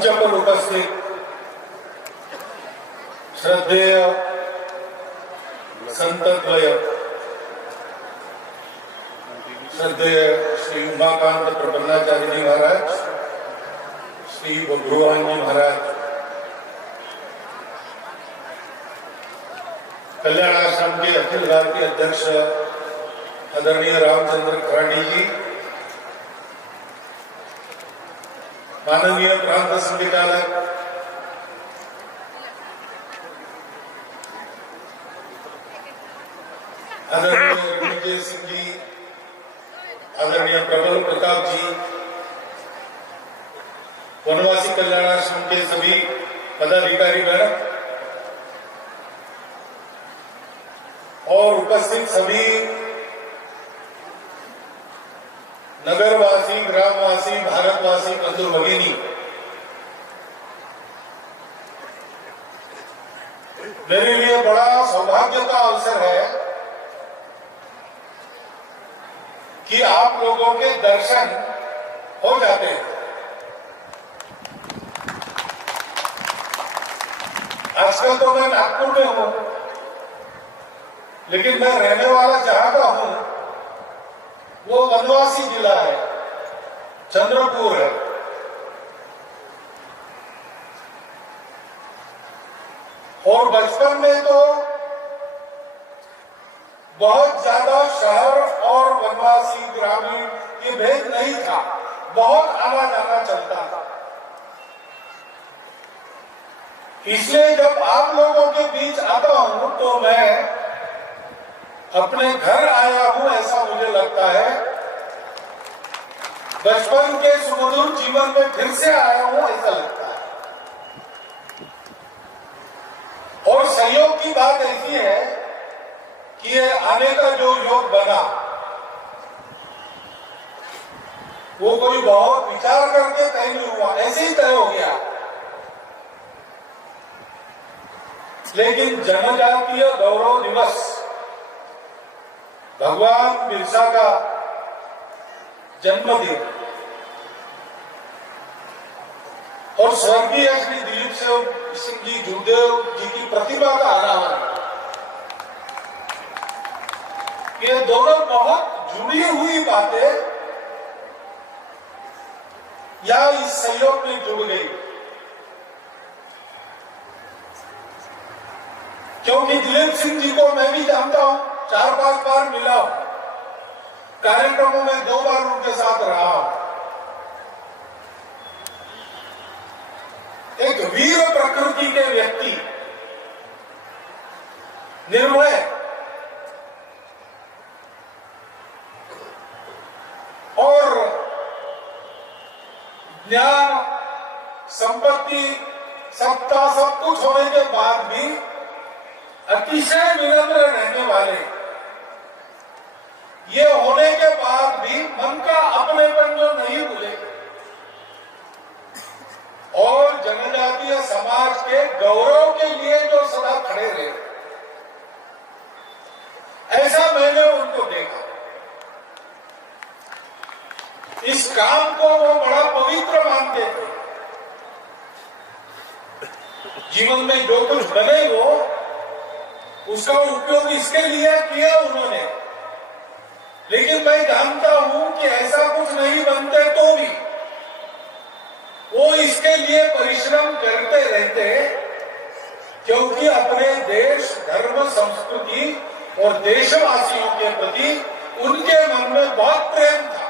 मंच पर उपस्थित श्रद्धेय संतद्वय श्रद्धेय श्री उमाकांत प्रबंधाचार्य जी महाराज, श्री बब्रुवान जी महाराज, कल्याण आश्रम के अखिल भारतीय अध्यक्ष आदरणीय रामचंद्र खराडी जी, माननीय प्रांत संघचालक आदरणीय रणजीत सिंह जी, आदरणीय प्रबल प्रताप जी, वनवासी कल्याण आश्रम के सभी पदाधिकारी गण और उपस्थित सभी नगरवासी, ग्रामवासी, भारतवासी, बंधु भगिनी, मेरे लिए बड़ा सौभाग्य का अवसर है कि आप लोगों के दर्शन हो जाते हैं। आजकल तो मैं नागपुर में हूं, लेकिन मैं रहने वाला जहां का हूं वो वनवासी जिला है, चंद्रपुर है। और बचपन में तो बहुत ज्यादा शहर और वनवासी ग्रामीण ये भेद नहीं था, बहुत आना जाना चलता था। इसलिए जब आप लोगों के बीच आता हूं तो मैं अपने घर आया हूं ऐसा मुझे लगता है। बचपन के सुमधुर जीवन में फिर से आया हूं ऐसा लगता है। और सहयोग की बात ऐसी है कि ये आने का जो योग बना वो कोई बहुत विचार करके तय नहीं हुआ, ऐसे ही तय हो गया। लेकिन जनजातीय गौरव दिवस, भगवान बिरसा का जन्मदिन और स्वर्गीय श्री दिलीप सिंह जी जुगदेव जी की प्रतिभा का अनावरण, ये दोनों बहुत जुड़ी हुई बातें या इस सहयोग में जुड़ गई। क्योंकि दिलीप सिंह जी को मैं भी जानता हूं, 4-5 बार मिला हूं, कार्यक्रमों में 2 बार उनके साथ रहा हूं। एक वीर प्रकृति के व्यक्ति, निर्भय और ज्ञान, संपत्ति, सत्ता सब कुछ होने के बाद भी अतिशय विनम्र रहने वाले, ये होने के बाद भी मन का अपनेपन जो नहीं भूले और जनजातीय समाज के गौरव के लिए जो सदा खड़े रहे, ऐसा मैंने उनको देखा। इस काम को वो बड़ा पवित्र मानते थे। जीवन में जो कुछ बने वो उसका उपयोग इसके लिए किया उन्होंने। लेकिन मैं जानता हूं कि ऐसा कुछ नहीं बनते तो भी वो इसके लिए परिश्रम करते रहते, क्योंकि अपने देश, धर्म, संस्कृति और देशवासियों के प्रति उनके मन में बहुत प्रेम था।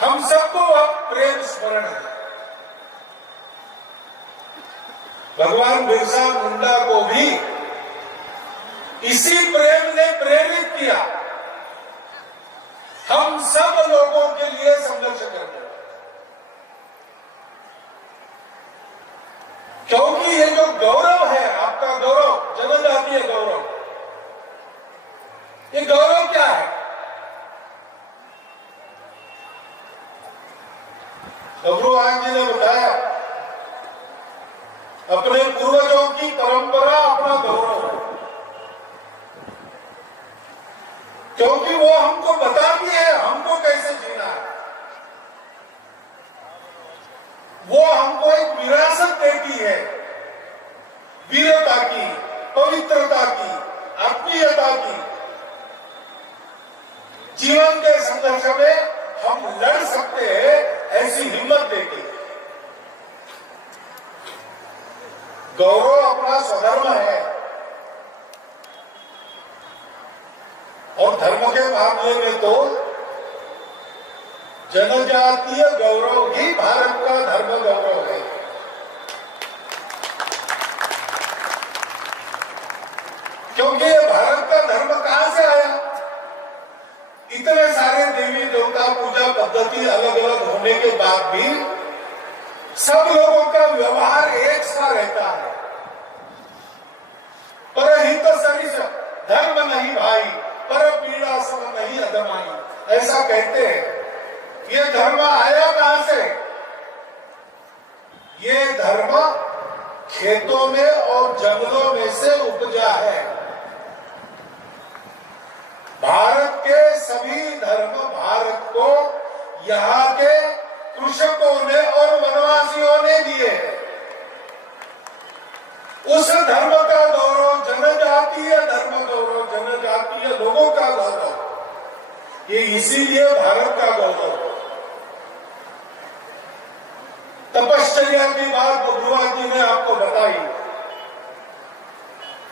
हम सबको अब प्रेम स्मरण है। भगवान बिरसा मुंडा को भी इसी प्रेम ने प्रेरित किया हम सब लोगों के लिए संघर्ष करने, क्योंकि ये जो गौरव है, आपका गौरव, जनजातीय गौरव, ये गौरव क्या है? बब्रुवान जी ने बताया, अपने पूर्वजों की परंपरा अपना गौरव है, क्योंकि वो हमको बताती है हमको कैसे जीना है। वो हमको एक विरासत देती है, वीरता की, पवित्रता की, आत्मीयता की। जीवन के संघर्ष में हम लड़ सकते हैं, ऐसी हिम्मत देती है। गौरव अपना स्वधर्म है और धर्म के मामले में तो जनजातीय गौरव ही भारत का धर्म गौरव है। क्योंकि ये भारत का धर्म कहां से आया? इतने सारे देवी देवता पूजा पद्धति अलग अलग होने के बाद भी सब लोगों का व्यवहार एक सा रहता है। परहित सरिस धर्म नहीं भाई, पर पीड़ा सम नहीं अदमाई, ऐसा कहते हैं। ये धर्म आया कहां से? ये धर्म खेतों में और जंगलों में से उपजा है। भारत के सभी धर्म भारत को यहाँ के कृषकों ने और वनवासियों ने दिए हैं। उस धर्म का गौरव, जनजातीय धर्म गौरव, जनजातीय लोगों का गौरव, ये इसीलिए भारत का गौरव। तपश्चर्या की बात गुरुवार जी ने आपको बताई।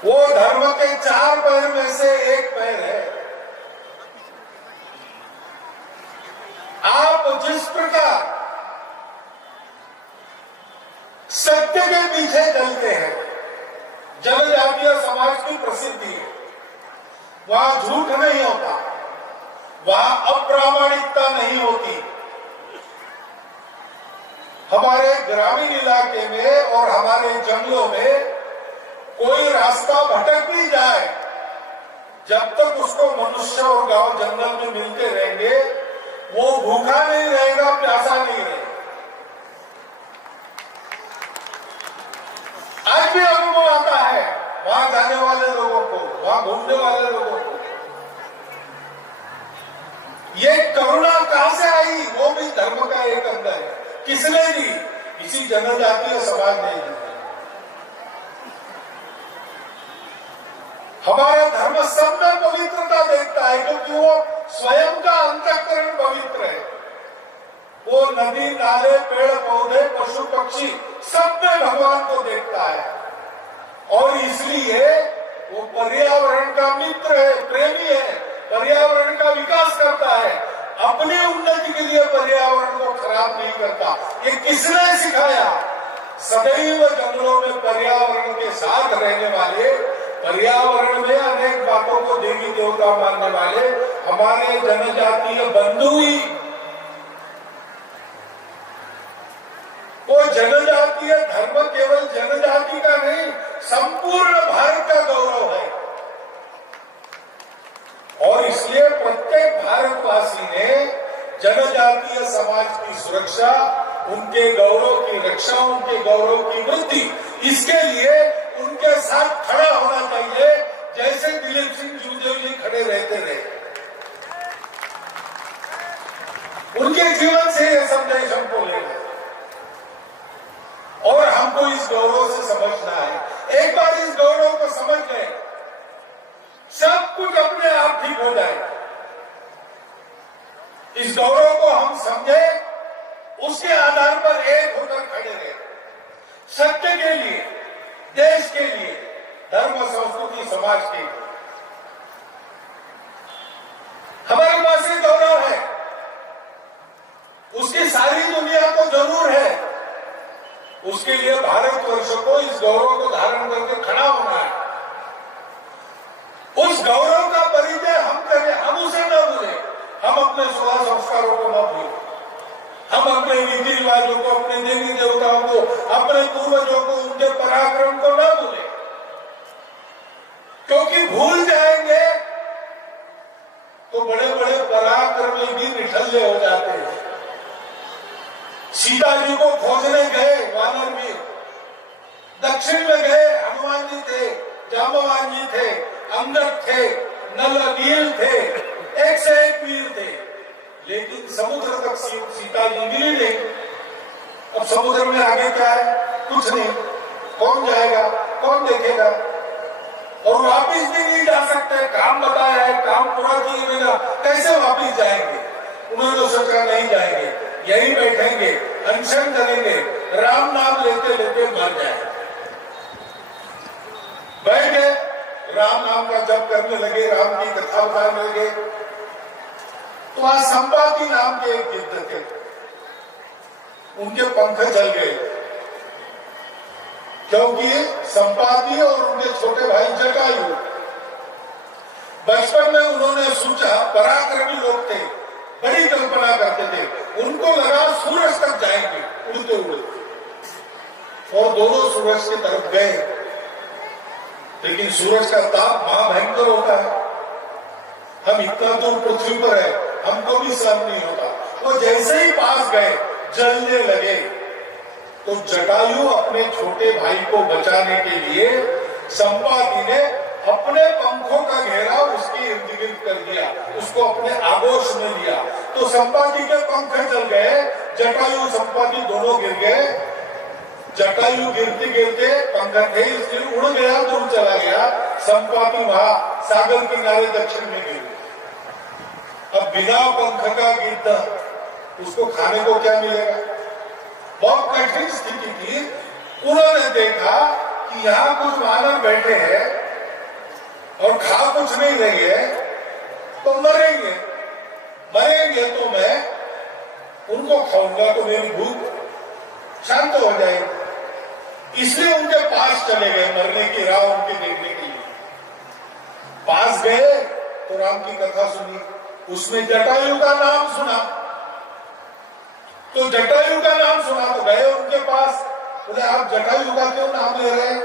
वो धर्म के 4 पैर में से एक पैर है। आप जिस प्रकार सत्य के पीछे चलते हैं, जनजातीय समाज की प्रसिद्धि है, वहां झूठ नहीं होता, वहां अप्रामाणिकता नहीं होती। हमारे ग्रामीण इलाके में और हमारे जंगलों में कोई रास्ता भटक भी जाए, जब तक उसको मनुष्य और गांव जंगल में मिलते रहेंगे, वो भूखा नहीं रहेगा, प्यासा नहीं रहेगा। आज भी अनुभव आता है वहां जाने वाले लोगों को, वहां घूमने वाले लोगों को। ये करुणा कहां से आई? वो भी धर्म का एक अंग है। किसने दी? इसी जनजातीय समाज ने दी। हमारा धर्म सब में पवित्रता देखता है, क्योंकि वो स्वयं का अंतःकरण पवित्र है। वो नदी, नाले, पेड़ पौधे, पशु पक्षी सब में भगवान को देखता है, और इसलिए वो पर्यावरण का मित्र है, प्रेमी है, पर्यावरण का विकास करता है, अपनी उन्नति के लिए पर्यावरण को खराब नहीं करता। ये किसने सिखाया? सदैव जंगलों में पर्यावरण के साथ रहने वाले, पर्यावरण में अनेक बातों को देवी देवता मानने वाले हमारे जनजातीय बंधु ही। वो जनजातीय धर्म केवल जनजाति का नहीं, संपूर्ण भारत का गौरव है। और इसलिए प्रत्येक भारतवासी ने जनजातीय समाज की सुरक्षा, उनके गौरव की रक्षा, उनके गौरव की वृद्धि, इसके लिए उनके साथ खड़ा होना चाहिए, जैसे दिलीप सिंह जूदेव जी खड़े रहते रहे। उनके जीवन से यह संदेश हमको लेना है और हमको इस गौरव से समझना है। एक बार इस गौरव को समझ गए, सब कुछ अपने आप ठीक हो जाएगा। इस गौरव को हम समझे, उसके आधार पर एक होकर खड़े रहे, सत्य के लिए, देश के लिए, धर्म संस्कृति समाज के लिए। हमारे पास ये गौरव है, उसकी सारी दुनिया को जरूर है। उसके लिए भारतवर्ष को इस गौरव को धारण करके खड़ा होना है। उस गौरव का परिचय हम करें, हम उसे न भूलें, हम अपने स्वभाव संस्कारों को न भूलें, हम अपने रीति रिवाजों को, अपने देवी देवताओं को, अपने पूर्वजों को, उनके पराक्रम को न भूलें। क्योंकि भूल जाएंगे तो बड़े बड़े पराक्रमी भी निठल्ले हो जाते हैं। सीता जी को खोजने गए वानर वीर, दक्षिण में गए हनुमान जी थे, जांबवान जी थे, अंगद थे, नल नील थे, एक से एक वीर थे, लेकिन समुद्र तक सीता जी मिली नहीं। अब समुद्र में आगे क्या है? कुछ नहीं। कौन जाएगा, कौन देखेगा? और वापिस भी नहीं जा सकते। काम बताया है, काम पूरा किए बिना कैसे वापिस जाएंगे? उन्होंने सोचा नहीं जाएंगे, यही बैठेंगे, अनशन करेंगे, राम नाम लेते लेते मर जाएंगे। बैठे, राम नाम का जप करने लगे, राम की कथा बताने लगे। तो वहां संपाति नाम के एक गिद्ध थे, उनके पंख जल गए, क्योंकि संपाति और उनके छोटे भाई जटायु बचपन में उन्होंने सोचा, पराक्रमी लोग थे, बड़ी कल्पना करते थे, उनको लगा सूरज तक जाएंगे उड़ते उड़ते, और दोनों सूरज की तरफ गए। लेकिन सूरज का ताप महाभयंकर होता है, हम इतना दूर पृथ्वी पर है, हमको भी सहन नहीं होता। वो जैसे ही पास गए, जलने लगे। तो जटायु अपने छोटे भाई को बचाने के लिए संपाति ने अपने पंखों का घेरा उसके इर्द गिर्द कर दिया, उसको अपने आगोश में लिया। तो संपाति के पंख जल गए, जटायु संपाति दोनों गिर गए। जटायु गिरते गिरते पंख थे इसलिए उड़ गया, दूर चला गया। संपाति वहां सागर किनारे दक्षिण में गिर गया। अब बिना पंख का गिद्ध, उसको खाने को क्या मिलेगा? बहुत कठिन स्थिति थी। उन्होंने देखा कि यहाँ कुछ वानर बैठे हैं और खा कुछ नहीं रही है, तो मरेंगे। मरेंगे तो मैं उनको खाऊंगा तो मेरी भूख शांत हो जाएगी। इसलिए उनके पास चले गए, मरने की राह उनकी देखने के लिए। पास गए तो राम की कथा सुनी, उसमें जटायु का नाम सुना। तो जटायु का नाम सुना तो गए उनके पास, बोले आप जटायु का क्यों नाम ले रहे हैं?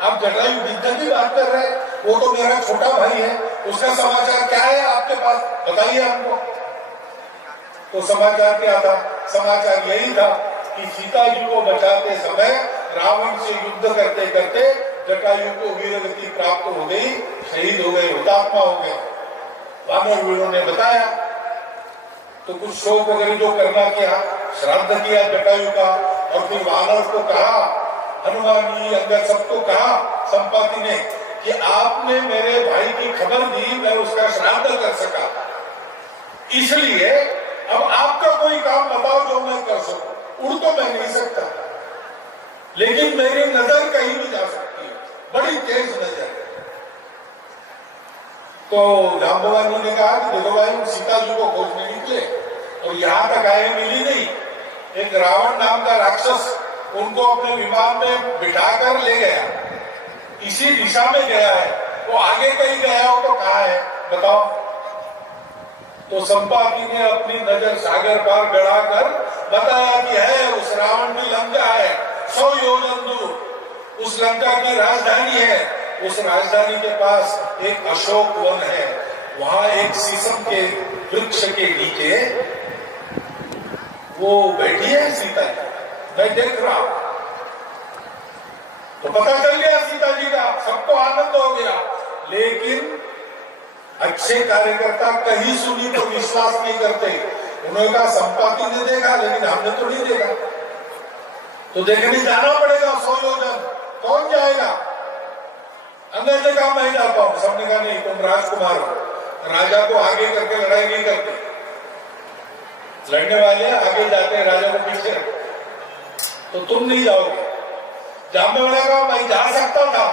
आप जटायु गिद्ध की बात कर रहे हैं, वो तो मेरा छोटा भाई है, उसका समाचार क्या है आपके पास, बताइए हमको। तो समाचार क्या था? समाचार यही था कि सीता जी को बचाते समय रावण से युद्ध करते करते जटायु को वीरगति प्राप्त हो गई, शहीद हो गए, हुतात्मा हो गए। वानर वीरों ने बताया तो कुछ शोक वगैरह जो करना किया, श्राद्ध किया जटायु का, और फिर वानर को कहा, हनुमान जी अंगद सबको कहा संपाति ने कि आपने मेरे भाई की खबर दी, मैं उसका श्राद्ध कर सका, इसलिए अब आपका कोई काम बताओ जो मैं कर सकूं। उड़ तो मैं नहीं सकता, लेकिन मेरी नजर कहीं भी जा सकती है, बड़ी तेज नजर है। तो जाम्बवानी ने कहा कि देखो भाई, हम सीता जी को खोजने निकले और यहाँ तक आए, मिली नहीं। एक रावण नाम का राक्षस उनको अपने विमान में बिठाकर ले गया, इसी दिशा में गया है, वो आगे कहीं गया हो तो कहाँ है बताओ। तो संपाति ने अपनी नजर सागर पार गड़ाकर बताया कि है, उस रावण में लंका है 100 योजन दूर, उस लंका की राजधानी है। उस राजधानी के पास एक अशोक वन है, वहां एक शीशम के वृक्ष के नीचे वो बैठी है सीता जी, मैं देख रहा हूं। तो पता चल गया सीता जी का, सबको आनंद हो गया। लेकिन अच्छे कार्यकर्ता कहीं सुनी तो विश्वास नहीं करते। उन्होंने कहा संपाति ने देखा, लेकिन हमने तो नहीं देखा, तो देखने जाना पड़ेगा 100 योजन, कौन जाएगा? अंग्रेज ने कहा मैं जाता हूं। सबने कहा नहीं, तुम राजकुमार हो, राजा को आगे करके लड़ाई नहीं करते, लड़ने वाले आगे जाते हैं, राजा को पीछे, तो तुम नहीं जाओगे। जामवंत ने कहा मैं जा सकता था,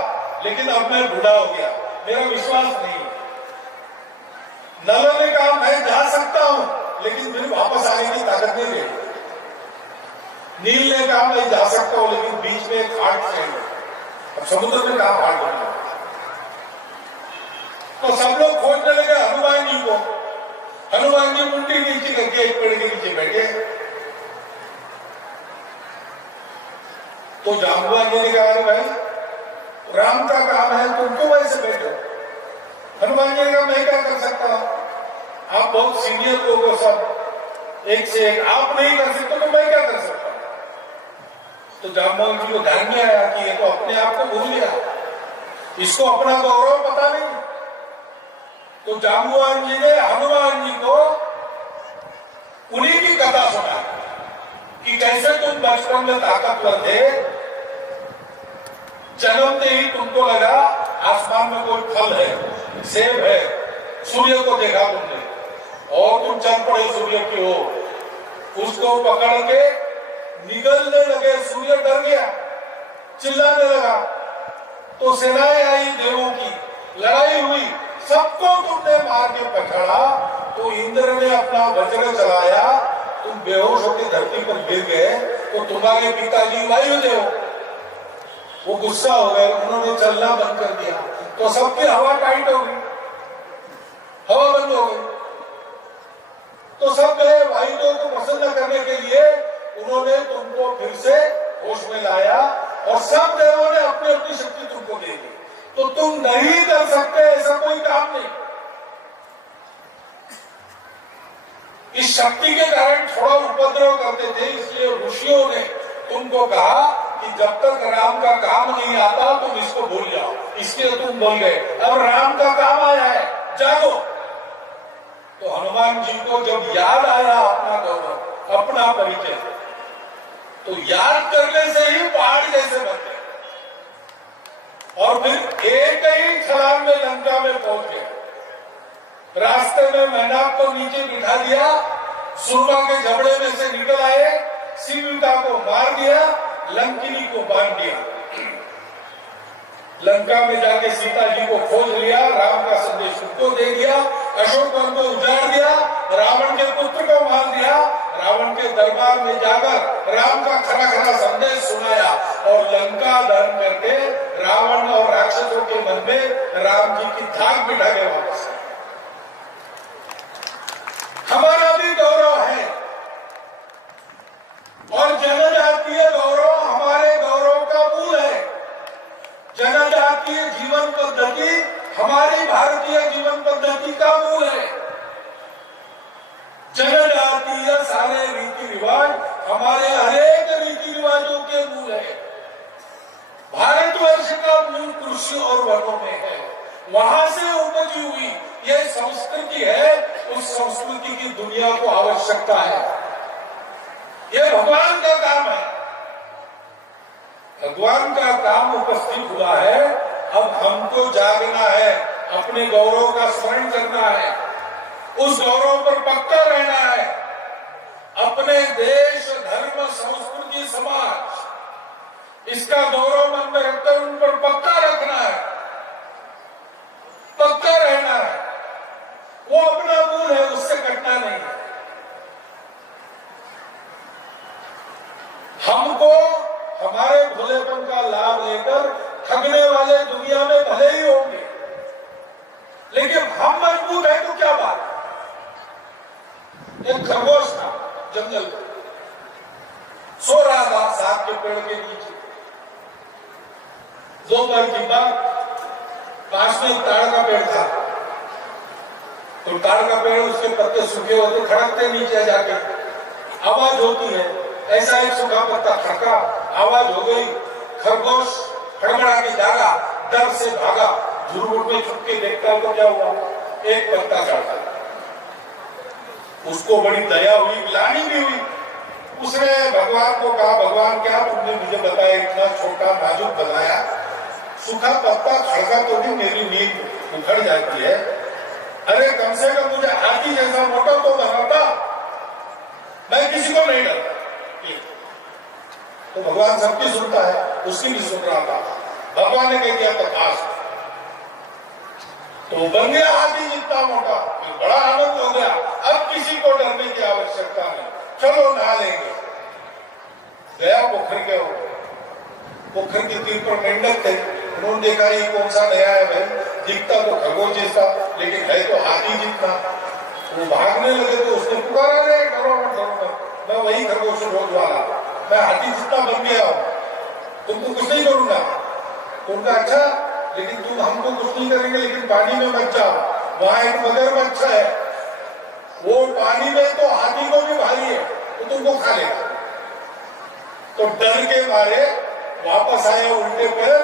लेकिन अब मैं बूढ़ा हो गया, मेरा विश्वास नहीं। नल ने कहा मैं जा सकता हूं, लेकिन फिर वापस आने की ताकत नहीं रही। नील ने कहा मैं जा सकता हूं, लेकिन बीच में एक हाट चाहिए। अब समुद्र में कहा हाट बना, तो सब लोग खोजने लगे हनुमान जी को। हनुमान जी मुंडी नीचे करके एक पेड़ के नीचे बैठे। तो जाम्बवान जी ने कहा भाई राम का काम है, तुम क्यों वैसे बैठो? हनुमान जी ने कहा मैं क्या कर सकता हूं, आप बहुत सीनियर लोग हो, सब एक से एक, आप नहीं कर सकते तो मैं क्या कर सकता हूं? तो जाम्बवान जी को ध्यान में आया कि ये तो अपने आप को भूल गया, इसको अपना गौरव पता नहीं। तो जाम्बवान जी ने हनुमान जी को उन्हीं की कथा सुना। कि कैसे तुम बचपन में ताकतवर थे, जन्मते ही तुमको लगा आसमान में कोई फल है, सेब है, सूर्य को देखा तुमने और तुम चल पड़े सूर्य की ओर, उसको पकड़ के निगलने लगे, सूर्य डर गया, चिल्लाने लगा, तो सेनाएं आई देवों की, लड़ाई हुई, सबको तुमने मार के पकड़ा, तो इंद्र ने अपना वज्र चलाया, तुम बेहोश होकर धरती पर गिर गए, तो तुम्हारे पिताजी वायुदेव वो गुस्सा हो गए, उन्होंने चलना बंद कर दिया, तो सबकी हवा टाइट हो गई, हवा बंद हो गई, तो सब गए वायुदेव को प्रसन्न करने के लिए, उन्होंने तुमको फिर से होश में लाया और सब देवों ने अपनी अपनी शक्ति तुमको दे दी, तो तुम नहीं कर सकते ऐसा कोई काम नहीं। इस शक्ति के कारण थोड़ा उपद्रव करते थे, इसलिए ऋषियों ने तुमको कहा कि जब तक राम का काम नहीं आता तुम इसको भूल जाओ, इसलिए तुम बोल गए, अब राम का काम आया है, जागो। तो हनुमान जी को जब याद आया अपना गौरव, अपना परिचय, तो याद करने से ही पहाड़ जैसे बन गए और फिर एक ही छलांग में लंका में पहुंच गए। रास्ते में मेनाक को नीचे बिठा दिया, सुरमा के जबड़े में से निकल आए, सीता को मार दिया, लंकिनी को बांध दिया, लंका में जाके सीता जी को खोज लिया, राम का संदेश उनको दे दिया, अशोक वन को उजाड़ दिया, रावण के पुत्र को मार दिया, रावण के दरबार में जाकर राम का खरा खरा संदेश सुनाया और लंका दहन करके रावण और राक्षसों के मन में राम जी की धाक बिठा के वापस। हमारा भी गौरव है और जनजातीय गौरव हमारे गौरव का मूल है। जनजातीय जीवन पद्धति हमारी भारतीय जीवन पद्धति का मूल है। जनजातीय सारे रीति रिवाज हमारे हरेक रीति रिवाजों के मूल है। भारतवर्ष का मूल कृषि और वनों में है, वहां से उपजी हुई यह संस्कृति है, उस संस्कृति की दुनिया को आवश्यकता है। यह भगवान का काम है, भगवान का काम उपस्थित हुआ है। अब हमको जागना है, अपने गौरव का स्मरण करना है, उस गौरव पर पक्का रहना है। अपने देश, धर्म, संस्कृति, समाज, इसका गौरव मन में रखकर उन पर पक्का रखना है, पक्का रहना है। वो अपना मूल है, उससे कटना नहीं है। हमको हमारे भोलेपन का लाभ लेकर ठगने वाले दुनिया में भले ही होंगे, लेकिन हम मजबूत है तो क्या बात। एक खरगोश था जंगल में, सो रहा था साग के पेड़ के नीचे। दोपहर की बात, पास में एक ताड़ का पेड़ था, तो ताड़ का पेड़, उसके पत्ते सूखे होते, खड़कते नीचे जाके आवाज होती है। ऐसा एक सूखा पत्ता खड़का, आवाज हो गई, खरगोश हड़बड़ा के जागा, डर से भागा, झुरमुट में छुप के देखता तो क्या हुआ, एक पत्ता चढ़ता। उसको बड़ी दया हुई, ग्लानि भी हुई। उसने भगवान को कहा, भगवान क्या तुमने मुझे बताया, इतना छोटा नाजुक बनाया, सूखा पत्ता खड़का तो भी मेरी नींद उखड़ जाती है। अरे कम से कम मुझे हाथी जैसा मोटा तो बनाता, मैं किसी को नहीं डरता। तो भगवान सबकी सुनता है, उसकी भी सुन रहा था। भगवान ने कह दिया तथास्तु, तो बन गया हाथी जितना मोटा। बड़ा आनंद हो गया, अब किसी को डरने की आवश्यकता नहीं, चलो नहा लेंगे। गया पोखर के, पोखर के तीर पर मेंढक थे, उन्होंने देखा ये कौन सा नया है भाई, दिखता तो खरगोश जैसा लेकिन है तो हाथी जितना। वो भागने लगे तो उसने पुकारा, रे डरो मत, डरो मत, मैं वही खरगोश रोज वाला, मैं हाथी जितना बन गया हूं, तुमको कुछ नहीं करूंगा। उनका अच्छा, लेकिन तुम हमको कुछ नहीं करेंगे, लेकिन पानी में मत जाओ, वहां एक मगरमच्छ है, वो पानी में तो हाथी को भी भारी है, तो तुमको खा लेगा। तो डर के मारे वापस आए उल्टे पैर,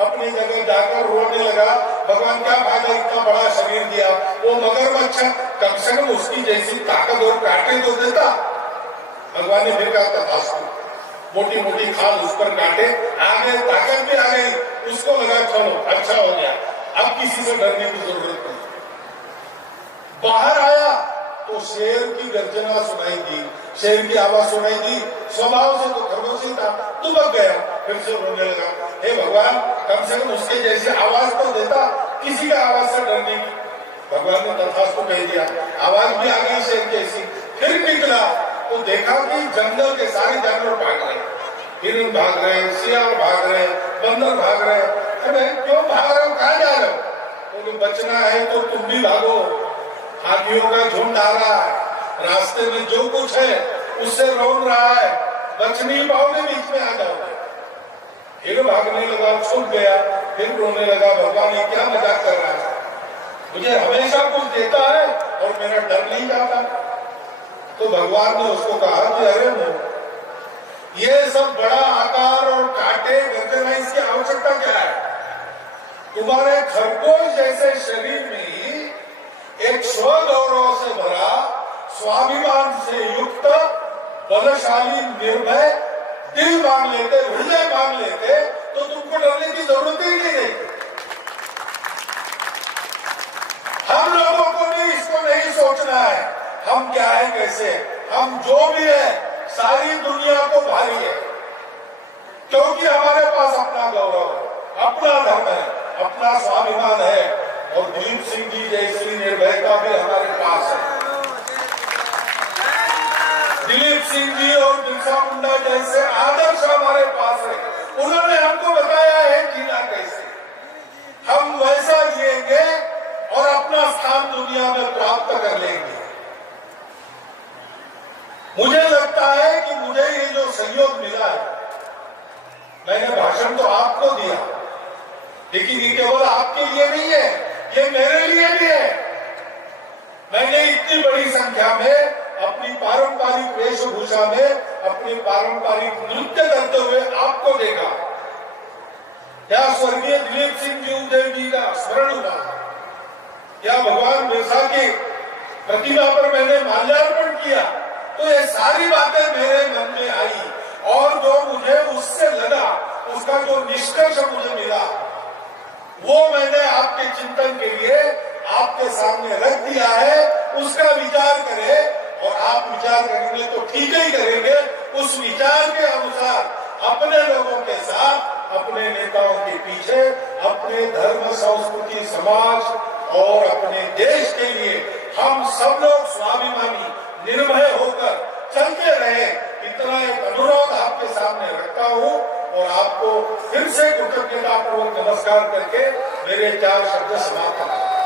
अपनी जगह जाकर रोने लगा, भगवान क्या फायदा इतना बड़ा शरीर दिया, वो मगरमच्छ कम से कम उसकी जैसी ताकत और कांटे तो देता। भगवान ने फिर कहा तथास्तु, मोटी मोटी खाल उस पर काटे, आगे ताकत भी आ गई, उसको लगा चलो अच्छा हो गया, अब किसी से डरने की जरूरत नहीं। बाहर आया तो शेर की गर्जना सुनाई दी, शेर की आवाज सुनाई दी, स्वभाव से तो खरगोशी था, दुबक गया, फिर से रोने लगा, हे भगवान कम से कम उसके जैसी आवाज तो देता, किसी का आवाज से डरने की। भगवान ने तथास्तु कह दिया, आवाज भी आ गई शेर जैसी। फिर निकला तो देखा कि जंगल के सारे जानवर भाग रहे, हिरण भाग रहे, सियार भाग रहे, बंदर भाग रहे। अरे क्यों भाग रहे हो, कहाँ जा रहे हो? तो बचना है तो तुम भी भागो, हाथियों का झुंड आ रहा है, रास्ते में जो कुछ है उससे रोक रहा है, बच नहीं पाओगे, बीच में आ जाओगे। फिर भागने लगा, छूट गया, फिर रोने लगा, भगवान ये क्या मजाक कर रहा है, मुझे हमेशा कुछ देता है और मेरा डर नहीं जाता। तो भगवान ने उसको कहा कि अरे नो, ये सब बड़ा आकार और कांटे गर्जना, इसकी आवश्यकता क्या है? तुम्हारे खरगोश जैसे शरीर में ही एक स्वगौरव से भरा, स्वाभिमान से युक्त, बलशाली, निर्भय दिल मांग लेते, हृदय मांग लेते, तो तुमको डरने की जरूरत ही नहीं है। हम लोगों को भी इसको नहीं सोचना है हम क्या है, कैसे, हम जो भी है सारी दुनिया को भारी है, क्योंकि हमारे पास अपना गौरव है, अपना धर्म है, अपना स्वाभिमान है, और दिलीप सिंह जी जैसी निर्भयता भी हमारे पास है। दिलीप सिंह जी और बिरसा मुंडा जैसे आदर्श हमारे पास है, उन्होंने हमको बताया है जीना कैसे, हम वैसा जिएंगे और अपना स्थान दुनिया में प्राप्त कर लेंगे। मुझे लगता है कि मुझे ये जो सहयोग मिला है, मैंने भाषण तो आपको दिया, लेकिन ये केवल आपके लिए नहीं है, ये मेरे लिए भी है। मैंने इतनी बड़ी संख्या में अपनी पारंपरिक वेशभूषा में, अपने पारंपरिक नृत्य करते हुए आपको देखा। क्या स्वर्गीय दिलीप सिंह जी उदय जी का स्मरण हुआ, क्या भगवान बिरसा की प्रतिमा पर मैंने माल्यार्पण किया, तो ये सारी बातें मेरे मन में आई, और जो मुझे उससे लगा, उसका जो निष्कर्ष मुझे मिला, वो मैंने आपके चिंतन के लिए आपके सामने रख दिया है। उसका विचार करें, और आप विचार करेंगे तो ठीक ही करेंगे, उस विचार के अनुसार अपने लोगों के साथ, अपने नेताओं के पीछे, अपने धर्म, संस्कृति, समाज और अपने देश के लिए हम सब लोग स्वाभिमानी, निर्भय होकर चलते रहे, इतना एक अनुरोध आपके सामने रखता हूँ, और आपको फिर से कृतज्ञतापूर्वक नमस्कार करके मेरे 4 शब्द समाप्त करता हूं।